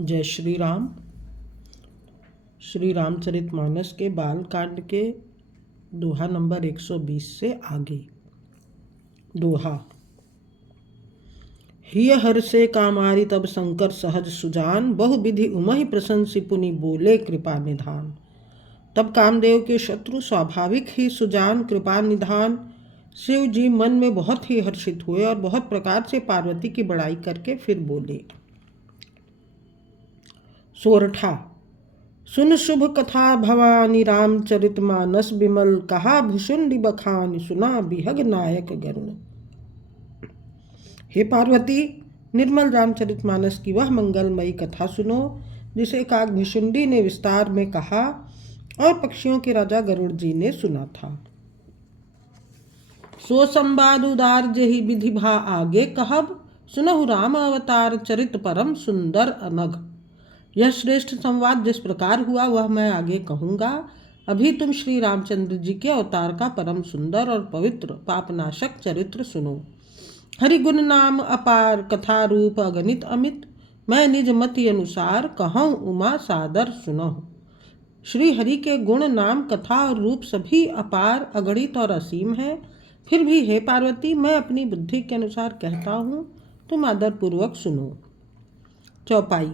जय श्री राम। श्री रामचरितमानस के बाल कांड के दोहा नंबर 120 से आगे। दोहा। हिय हर से कामारी तब शंकर सहज सुजान, बहु विधि उमहि प्रशंसी पुनि बोले कृपा निधान। तब कामदेव के शत्रु स्वाभाविक ही सुजान कृपा निधान शिव जी मन में बहुत ही हर्षित हुए और बहुत प्रकार से पार्वती की बड़ाई करके फिर बोले। सोरठा। सुन शुभ कथा भवानी रामचरितमानस बिमल, कहा भुषुंडी बखानी सुना बिहग नायक गरुण। हे पार्वती, निर्मल रामचरितमानस की वह मंगलमयी कथा सुनो जिसे काग भुषुंडी ने विस्तार में कहा और पक्षियों के राजा गरुड़ जी ने सुना था। सो संवाद उदार जहि विधि भा आगे कहब, सुनहु राम अवतार चरित परम सुंदर अनघ। यह श्रेष्ठ संवाद जिस प्रकार हुआ वह मैं आगे कहूँगा। अभी तुम श्री रामचंद्र जी के अवतार का परम सुंदर और पवित्र पापनाशक चरित्र सुनो। हरिगुण नाम अपार कथा रूप अगणित अमित, मैं निज मति अनुसार कहूँ उमा सादर सुनहु। श्री हरि के गुण नाम कथा और रूप सभी अपार अगणित और असीम है। फिर भी हे पार्वती, मैं अपनी बुद्धि के अनुसार कहता हूँ, तुम आदर पूर्वक सुनो। चौपाई।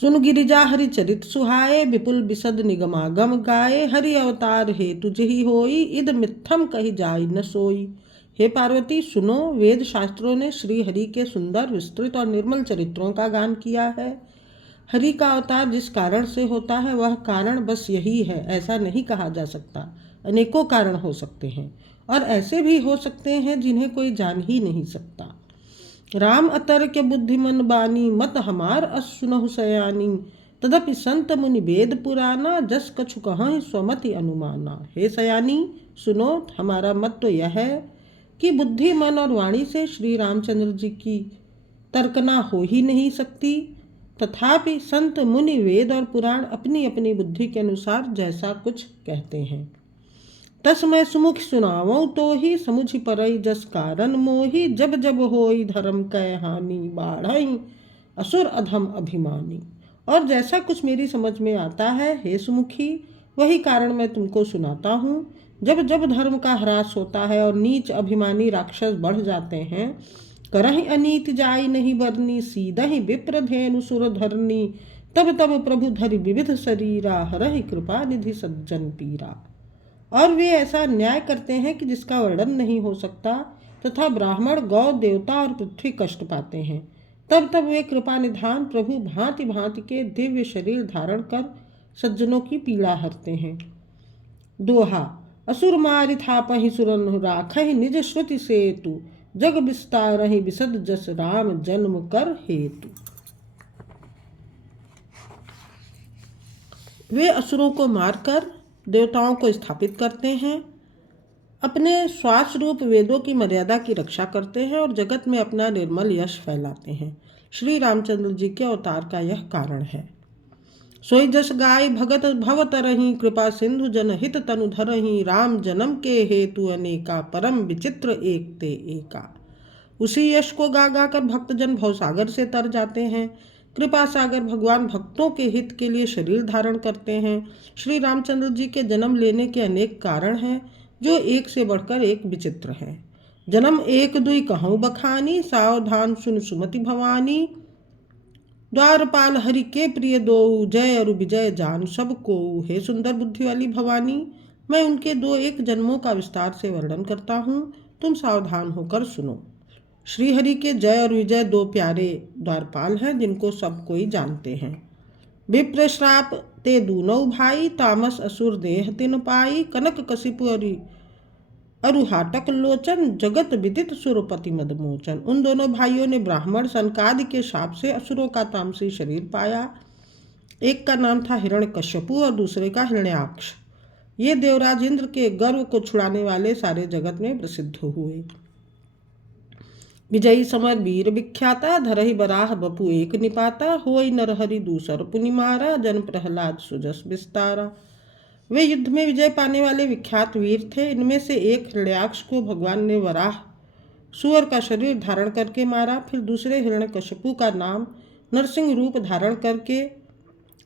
सुन गिरिजा हरि चरित सुहाए, विपुल विशद निगमागम गाए। हरि अवतार हेतु जहि होई, इद मिथ्थम कही जाय न सोई। हे पार्वती सुनो, वेद शास्त्रों ने श्री हरि के सुंदर विस्तृत और निर्मल चरित्रों का गान किया है। हरि का अवतार जिस कारण से होता है वह कारण बस यही है ऐसा नहीं कहा जा सकता। अनेकों कारण हो सकते हैं और ऐसे भी हो सकते हैं जिन्हें कोई जान ही नहीं सकता। राम अतर्क्य बुद्धिमन बानी, मत हमार अस सुनहु सयानी। तदपि संत मुनि वेद पुराना, जस कछु कहीं स्वमति अनुमाना। हे सयानी सुनो, हमारा मत तो यह है कि बुद्धि मन और वाणी से श्री रामचंद्र जी की तर्कना हो ही नहीं सकती। तथापि संत मुनि वेद और पुराण अपनी अपनी बुद्धि के अनुसार जैसा कुछ कहते हैं। तस मैं सुमुख सुनावऊँ तो ही, समुझ परई जस कारण मोही। जब जब होई धर्म कै हानि, बाढ़ई असुर अधम अभिमानी। और जैसा कुछ मेरी समझ में आता है हे सुमुखी, वही कारण मैं तुमको सुनाता हूँ। जब जब धर्म का ह्रास होता है और नीच अभिमानी राक्षस बढ़ जाते हैं, करहि अनीति जाई नहीं बरनी, सीधहि विप्र धेनु सुर धरनी। तब तब प्रभु धरि विविध शरीरा, हरहि कृपा निधि सज्जन पीरा। और वे ऐसा न्याय करते हैं कि जिसका वर्णन नहीं हो सकता, तथा ब्राह्मण गौ देवता और पृथ्वी कष्ट पाते हैं। तब तब वे कृपा निधान प्रभु भांति भांति के दिव्य शरीर धारण कर सज्जनों की पीड़ा हरते हैं। दोहा। असुर मारि थापहि सुरन राखहि, निज श्रुति सेतु। जग विस्तारहि विशद जस, राम जन्म कर हेतु। वे असुरों को मारकर देवताओं को स्थापित करते हैं, अपने श्वास रूप वेदों की मर्यादा की रक्षा करते हैं और जगत में अपना निर्मल यश फैलाते हैं। श्री रामचंद्र जी के अवतार का यह कारण है। सोई जस गाय भगत भव तरहि, कृपा सिंधु जन हित तनु धरहि। राम जन्म के हेतु अनेका, परम विचित्र एक ते एका। उसी यश को गा गा कर भक्तजन भवसागर से तर जाते हैं। कृपा सागर भगवान भक्तों के हित के लिए शरीर धारण करते हैं। श्री रामचंद्र जी के जन्म लेने के अनेक कारण हैं जो एक से बढ़कर एक विचित्र हैं। जन्म एक दुई कहूँ बखानी, सावधान सुन सुमति भवानी। द्वारपाल हरि के प्रिय दो, जय अरु विजय जान सब को। हे सुंदर बुद्धि वाली भवानी, मैं उनके दो एक जन्मों का विस्तार से वर्णन करता हूँ, तुम सावधान होकर सुनो। श्री हरि के जय और विजय दो प्यारे द्वारपाल हैं जिनको सब कोई जानते हैं। विप्र श्राप ते दूनौ भाई, तामस असुर देह तिन पाई। कनक कशिपु अरुहाटक लोचन, जगत विदित सुरपति मदमोचन। उन दोनों भाइयों ने ब्राह्मण सनकादि के शाप से असुरों का तामसी शरीर पाया। एक का नाम था हिरण्यकश्यपु और दूसरे का हिरण्याक्ष। ये देवराज इंद्र के गर्व को छुड़ाने वाले सारे जगत में प्रसिद्ध हुए। विजयी समर वीर विख्याता, धरहि बराह बपु एक निपाता। होई नरहरि दूसर पुनि मारा, जन प्रहलाद सुजस विस्तारा। वे युद्ध में विजय पाने वाले विख्यात वीर थे। इनमें से एक हिरण्याक्ष को भगवान ने वराह सुअर का शरीर धारण करके मारा। फिर दूसरे हिरण्यकशिपु का नाम नरसिंह रूप धारण करके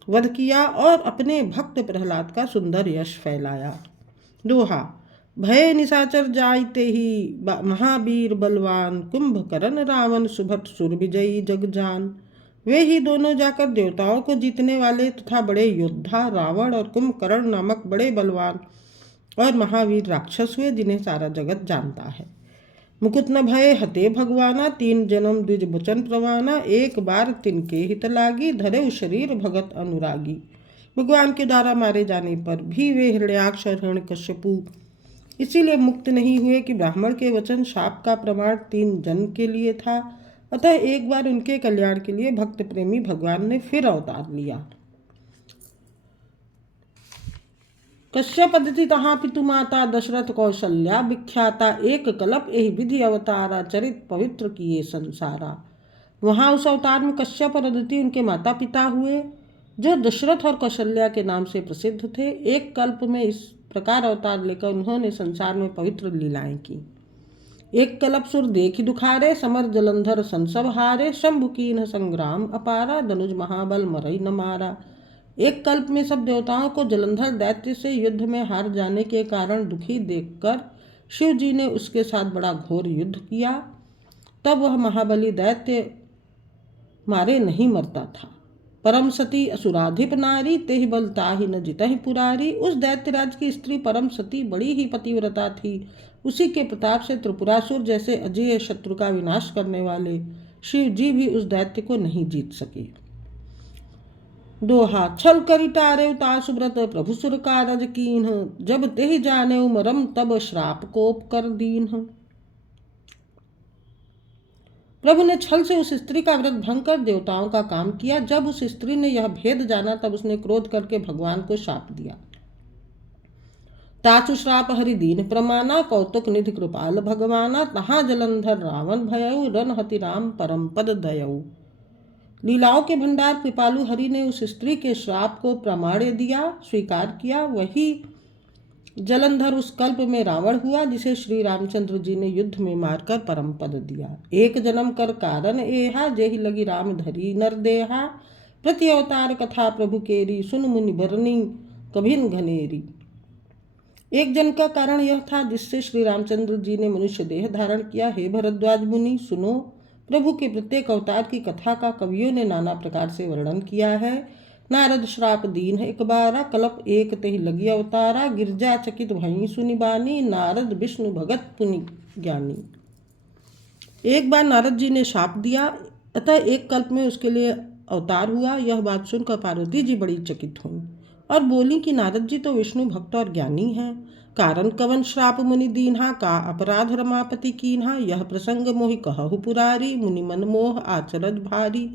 वध किया और अपने भक्त प्रहलाद का सुंदर यश फैलाया। दोहा। भय निशाचर जायते ही महावीर बलवान, कुंभकर्ण रावण सुभट सुर विजयी जगजान। वे ही दोनों जाकर देवताओं को जीतने वाले तथा बड़े योद्धा रावण और कुंभकर्ण नामक बड़े बलवान और महावीर राक्षस हुए, जिन्हें सारा जगत जानता है। मुकुट न भय हते भगवाना, 3 जन्म द्विज वचन प्रवाना। एक बार तिनके हित लागी, धरे शरीर भगत अनुरागी। भगवान के द्वारा मारे जाने पर भी वे हिरण्याक्ष और हिरण्यकश्यपु इसीलिए मुक्त नहीं हुए कि ब्राह्मण के वचन शाप का प्रमाण 3 जन्म के लिए था। अतः एक बार उनके कल्याण के लिए भक्त प्रेमी भगवान ने फिर अवतार लिया। कश्यप अदिति तहाँ पितु माता, दशरथ कौशल्या विख्याता। एक कल्प एहि विधि अवतारा, चरित पवित्र किए संसारा। वहाँ उस अवतार में कश्यप और अदिति उनके माता पिता हुए, जो दशरथ और कौशल्या के नाम से प्रसिद्ध थे। एक कल्प में इस प्रकार अवतार लेकर उन्होंने संसार में पवित्र लीलाएं की। एक कल्प सुर देखि दुखारे, समर जलंधर संसब हारे। शंभु कीन्ह संग्राम अपारा, धनुज महाबल मरई न मारा। एक कल्प में सब देवताओं को जलंधर दैत्य से युद्ध में हार जाने के कारण दुखी देखकर शिव जी ने उसके साथ बड़ा घोर युद्ध किया। तब वह महाबली दैत्य मारे नहीं मरता था। परम सती असुराधिप नारी, तेहि बल ताहि न जितहि पुरारी। उस दैत्यराज की स्त्री परम सती बड़ी ही पतिव्रता थी। उसी के प्रताप से त्रिपुरासुर जैसे अजेय शत्रु का विनाश करने वाले शिव जी भी उस दैत्य को नहीं जीत सके। दोहा। छल करि टारे ता सुब्रत, प्रभु सुर कारज कीन्ह। जब तेहि जाने मरम, तब श्राप कोप कर दीन्ह। प्रभु ने छल से उस स्त्री का व्रत भंग कर देवताओं का काम किया। जब उस स्त्री ने यह भेद जाना, तब उसने क्रोध करके भगवान को शाप दिया। ताचु श्राप हरि दीन प्रमाना, कौतुक निधि कृपाल भगवाना। तहाँ जलंधर रावण भयऊ, रन हति राम परम पद दयऊ। लीलाओं के भंडार कृपालु हरि ने उस स्त्री के श्राप को प्रमाण्य दिया, स्वीकार किया। वही जलंधर उस कल्प में रावण हुआ, जिसे श्री रामचंद्र जी ने युद्ध में मारकर परम पद दिया। एक जन्म कर कारण एहा, जेहि लगी राम धरी नर देहा। प्रति अवतार कथा प्रभु केरी, सुन मुनि बरनी कभिन घनेरी। एक जन्म का कारण यह था जिससे श्री रामचंद्र जी ने मनुष्य देह धारण किया। हे भरद्वाज मुनि, सुनो, प्रभु के प्रत्येक अवतार की कथा का कवियों ने नाना प्रकार से वर्णन किया है। नारद श्राप दीन एक बारा, कल्प एक तेहि लगी अवतारा। गिरजा चकित भई सुनि बानी, नारद विष्णु भगत पुनि ज्ञानी। एक बार नारद जी ने शाप दिया, अतः एक कल्प में उसके लिए अवतार हुआ। यह बात सुनकर पार्वती जी बड़ी चकित हुई और बोली कि नारद जी तो विष्णु भक्त और ज्ञानी हैं। कारण कवन श्राप मुनि दीन्हा, का अपराध रमापति कीन्हा। यह प्रसंग मोहि कहु पुरारी, मुनि मन मोह आचरज भारी।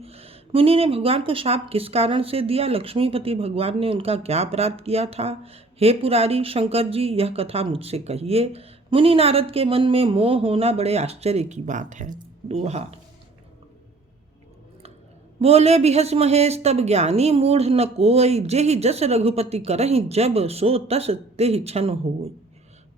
मुनि ने भगवान को शाप किस कारण से दिया, लक्ष्मीपति भगवान ने उनका क्या अपराध किया था। हे पुरारी शंकर जी, यह कथा मुझसे कहिए। मुनि नारद के मन में मोह होना बड़े आश्चर्य की बात है। दोहा। बोले बिहस महेश तब ज्ञानी, मूढ़ न कोई। जेहि जस रघुपति करहि, जब सो तस तेहि छन होय।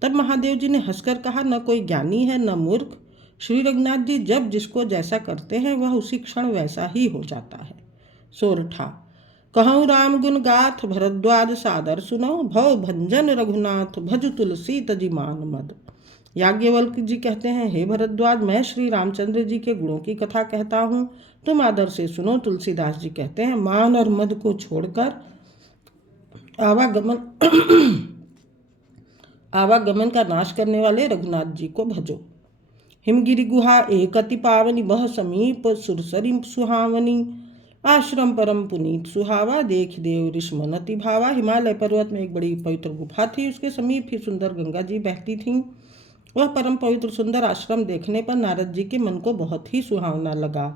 तब महादेव जी ने हंसकर कहा, न कोई ज्ञानी है न मूर्ख। श्री रघुनाथ जी जब जिसको जैसा करते हैं, वह उसी क्षण वैसा ही हो जाता है। सोरठा। कहूँ राम गुण गाथ, भरद्वाज सादर सुनो। भव भंजन रघुनाथ, भज तुलसी तजि मान मद। याज्ञवल्क्य जी कहते हैं, हे भरद्वाज, मैं श्री रामचंद्र जी के गुणों की कथा कहता हूँ, तुम आदर से सुनो। तुलसीदास जी कहते हैं, मान और मद को छोड़कर आवागमन का नाश करने वाले रघुनाथ जी को भजो। हिमगिरि गुहा एक अति पावनी, बह समीप सुरसरी सुहावनी। आश्रम परम पुनीत सुहावा, देख देव ऋषमन अति भावा। हिमालय पर्वत में एक बड़ी पवित्र गुफा थी, उसके समीप ही सुंदर गंगा जी बहती थीं। वह परम पवित्र सुंदर आश्रम देखने पर नारद जी के मन को बहुत ही सुहावना लगा।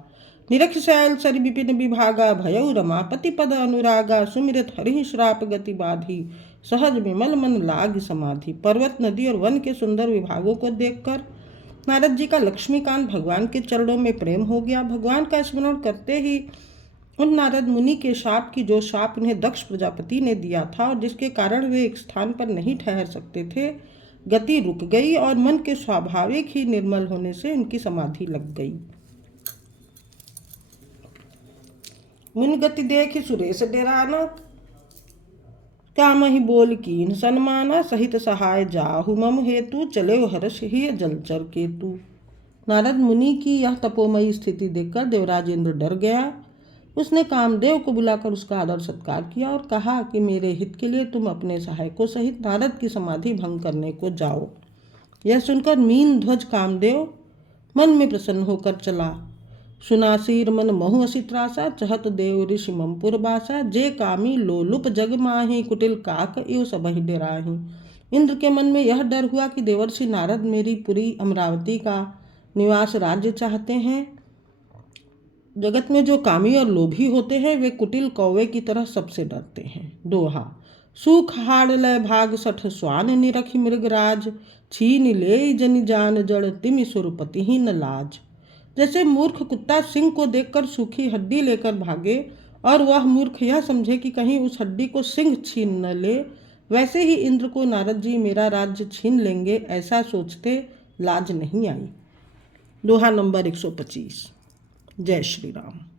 निरख शैल सरि विपिन विभागा, भयउ रमापति पद अनुरागा। सुमिरत हरि श्राप गति बाधी, सहज विमल मन लाग समाधि। पर्वत, नदी और वन के सुंदर विभागों को देखकर नारद जी का लक्ष्मीकांत भगवान के चरणों में प्रेम हो गया। भगवान का स्मरण करते ही उन नारद मुनि के शाप की जो शाप उन्हें दक्ष प्रजापति ने दिया था और जिसके कारण वे एक स्थान पर नहीं ठहर सकते थे, गति रुक गई और मन के स्वाभाविक ही निर्मल होने से उनकी समाधि लग गई। मुन गति देखि सुरेश डेराना, कामहि बोल कीन सन्माना, सहित सहाय जाहु मम हेतु, चले हर्ष ही जलचर केतु। नारद मुनि की यह तपोमयी स्थिति देखकर देवराज इंद्र डर गया। उसने कामदेव को बुलाकर उसका आदर सत्कार किया और कहा कि मेरे हित के लिए तुम अपने सहायकों सहित नारद की समाधि भंग करने को जाओ। यह सुनकर मीन ध्वज कामदेव मन में प्रसन्न होकर चला। सुनासीर मन महु असी त्रासा, चहत देव ऋषि ममपुर बासा, जे कामी लोलुप जग माही, कुटिल काक इव सबहि डेराही। इंद्र के मन में यह डर हुआ कि देवर्षि नारद मेरी पुरी अमरावती का निवास राज्य चाहते हैं। जगत में जो कामी और लोभी होते हैं वे कुटिल कौवे की तरह सबसे डरते हैं। दोहा। सूख हाड़ लय भाग सठ स्वान निरखि मृगराज, छीन ले जनि जान जड़ तिमि सुरपति ही न लाज। जैसे मूर्ख कुत्ता सिंह को देखकर सूखी हड्डी लेकर भागे और वह मूर्ख यह समझे कि कहीं उस हड्डी को सिंह छीन न ले, वैसे ही इंद्र को नारद जी मेरा राज्य छीन लेंगे ऐसा सोचते लाज नहीं आई। दोहा नंबर 125। जय श्री राम।